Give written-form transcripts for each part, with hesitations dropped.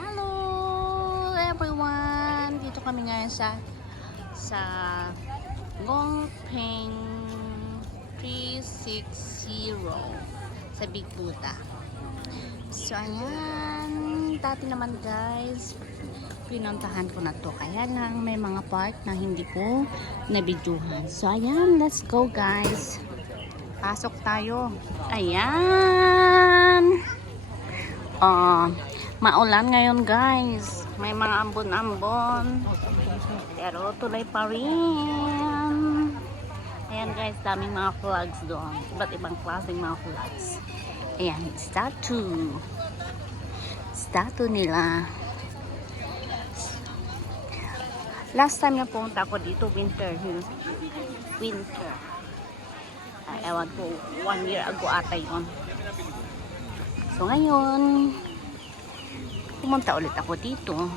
Hello everyone! Dito kami ngayon sa Ngongpeng 360 sa Big Buddha. So ayan, dati naman guys, pinuntahan ko na to. Kaya lang may mga part na hindi ko nabidyuhan. So ayan, let's go guys. Pasok tayo. Ayan. Maulan ngayon guys. May mga ambon-ambon. Pero tuloy pa rin. Ayan guys, daming mga flags doon. Iba't ibang klaseng mga flags. Ayan, statue. Statue nila. Last time na pumunta ako dito, winter. Winter. Ewan ko, 1 year ago ata yun. So ngayon, pumunta ulit ako dito.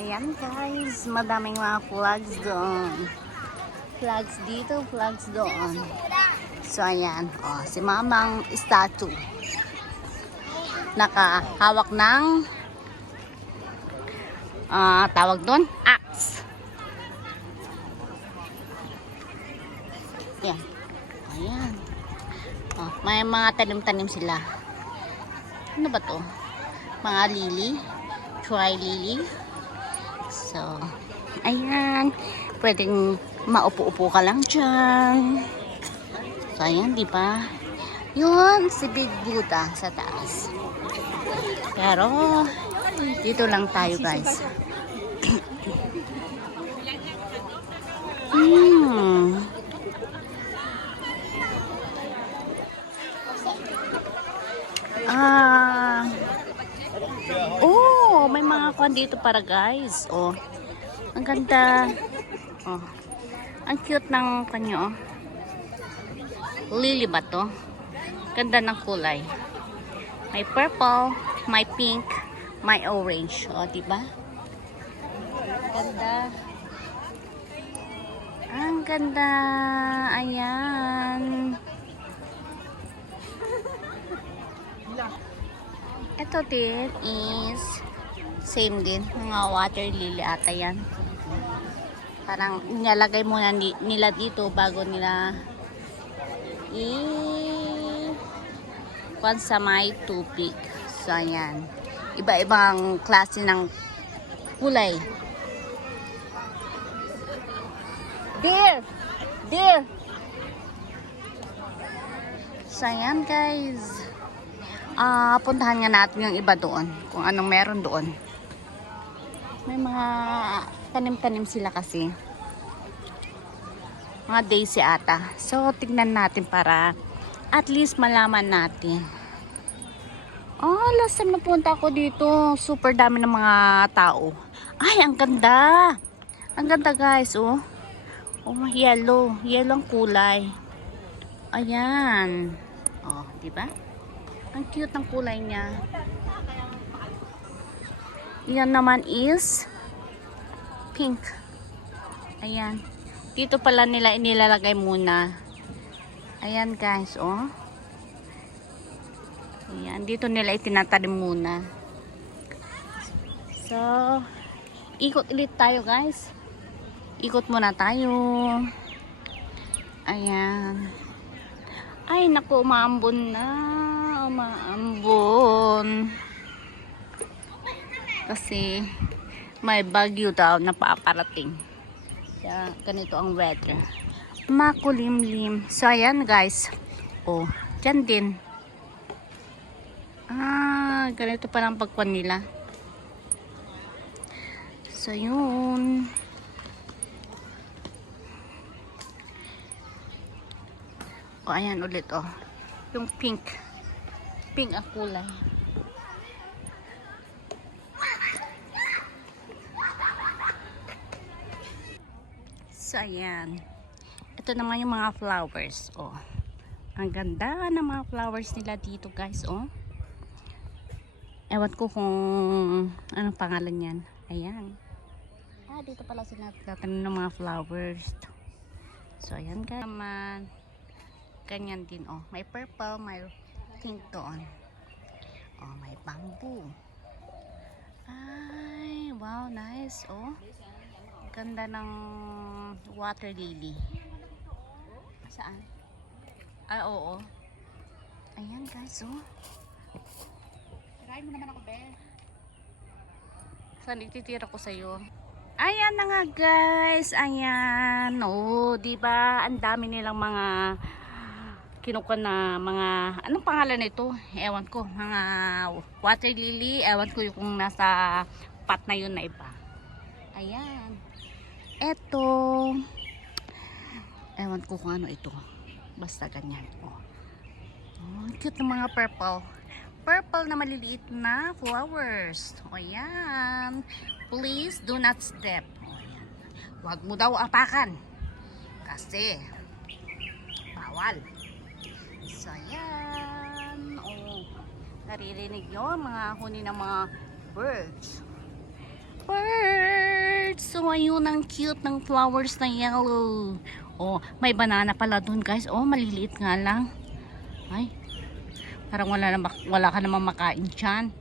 Ayan guys, madaming mga flags doon. Flags dito, flags doon. So ayan, si mamang statue. Nakahawak ng tawag doon, axe. Ayan. Ayan. May mga tanim-tanim sila. Ano ba to? Mga lily. Try lily. So, ayan. Pwedeng maupo-upo ka lang dyan. So, ayan, di ba? Yun, si Big Buddha sa taas. Pero, dito lang tayo, guys. May mga kwan dito para guys. Ang ganda. Ang cute ng kanyo. Lily ba to? Ganda ng kulay. May purple, may pink, may orange. Diba? Ganda. Ang ganda. Ayan. Ito din is same din. Mga water lily ata yan. Parang nilalagay muna nila dito bago nila kwan sa may tubig. So ayan. Iba-ibang klase ng kulay. Deer! Deer! So ayan guys. Puntahan nga natin yung iba doon. Kung anong meron doon. May mga tanim-tanim sila kasi. Mga daisy ata. So, tignan natin para at least malaman natin. Last time napunta ako dito. Super dami ng mga tao. Ay, ang ganda. Ang ganda guys, yellow. Yellow ang kulay. Ayan. Diba? Ang cute ng kulay niya. Yan naman is pink. Ayan. Dito pala nila inilalagay muna. Ayan guys, Ayan, dito nila itinatanim muna. So, ikot ulit tayo guys. Ikot muna tayo. Ayan. Ay, naku, umaambon na. Umaambon. Kasi may bagyo daw na paparating. Kaya ganito ang weather. Makulimlim. So ayan guys. Dyan din. Ganito pa lang pagkuhan nila. So yun. Ayan ulit yung pink. Pink ang kulay. So, ayan. Ito naman yung mga flowers. Ang ganda ng mga flowers nila dito, guys. Ewan ko kung anong pangalan yan. Ayan. Dito pala sila nagtatanim ng mga flowers. So, ayan guys. Naman, ganyan din, May purple, may pink doon. May bamboo. Ay, wow, nice. Oh, ganda ng water lily. Saan? Ay, oo. Ayan guys, oh. Tirahin mo naman ako, be. Saan ititira ko sa'yo? Ayan na nga guys. Ayan. Oh, diba? Ang dami nilang mga kinukuha na mga, anong pangalan nito? Ewan ko. Mga water lily. Ewan ko yung nasa pot na yun na iba. Ayan. Eto. Ewan ko kung ano ito. Basta ganyan. Oh. Oh, cute ng mga purple. Purple na maliliit na flowers. O yan. Please do not step. O yan. Huwag mo daw apakan. Kasi bawal. So yan. O, naririnig nyo mga huni ng mga birds. Birds. So ayun ang cute ng flowers na yellow. O, may banana pala dun guys. O, maliliit nga lang. Ay, parang wala ka namang makain dyan.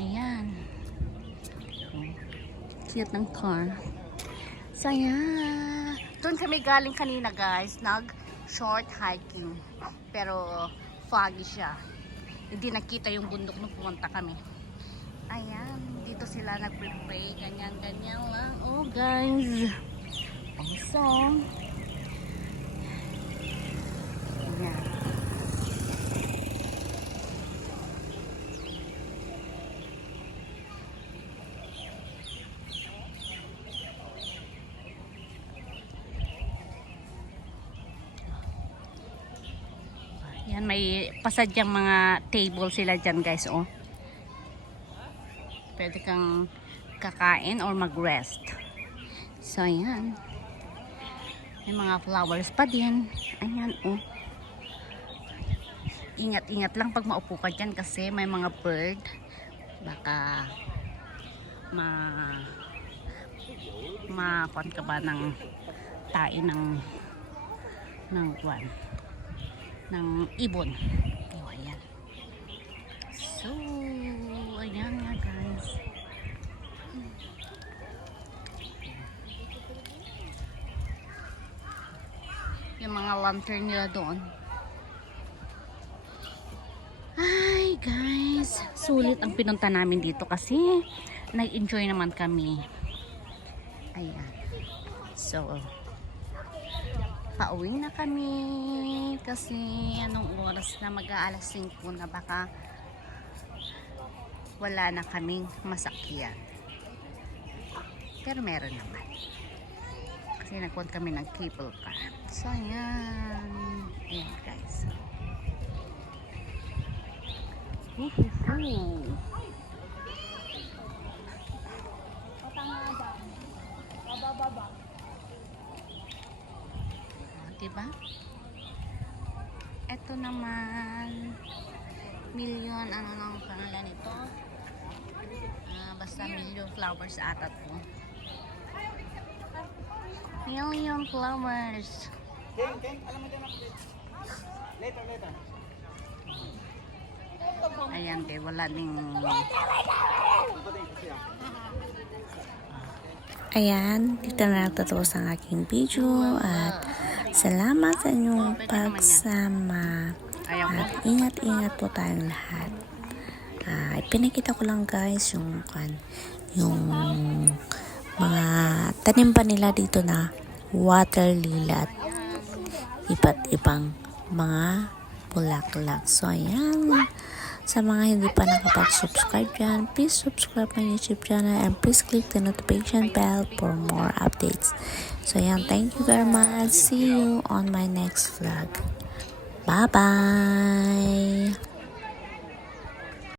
Ayan. Cute ng car. So, ayan. Doon kami galing kanina guys. Nag-short hiking. Pero, foggy siya. Hindi nakita yung bundok nung pumunta kami. Ayan. Dito sila nag-pray. Ganyan-ganyan lang. Oh, guys. Awesome. Ayan. Yan, may pasadyang mga table sila dyan guys, oh. Pwede kang kakain or mag-rest. So, ayan. May mga flowers pa din. Ayan, oh. Ingat-ingat lang pag maupo ka dyan kasi may mga bird. Baka makuan ka ba ng tain ng kwan. Ng ibon. O, ayan. So, ayan nga guys. Yung mga lantern nila doon. Ay guys, sulit ang pinunta namin dito kasi nag-enjoy naman kami. Ayan. So, pauwi na kami kasi anong oras na mag-aalas 5 na, baka wala na kaming masakyan, pero meron naman kasi nagkuhan kami ng cable car. So ayan, ayan guys. Diba? Ito naman million, ano nang pangalan nito? Basta million flowers ata to. Million flowers. Alam mo dyan ako. Later. Ayan, de, wala ding. Ayan, dito na nagtatapos ang aking video at salamat sa inyong pagsama at ingat-ingat po tayong lahat. Pinakita ko lang guys yung mga tanim pa nila dito na water lily at iba't ibang mga bulaklak. So ayan, sa mga hindi pa nakapag-subscribe dyan, please subscribe my YouTube channel and please click the notification bell for more updates. So ayan, thank you very much. See you on my next vlog. Bye-bye!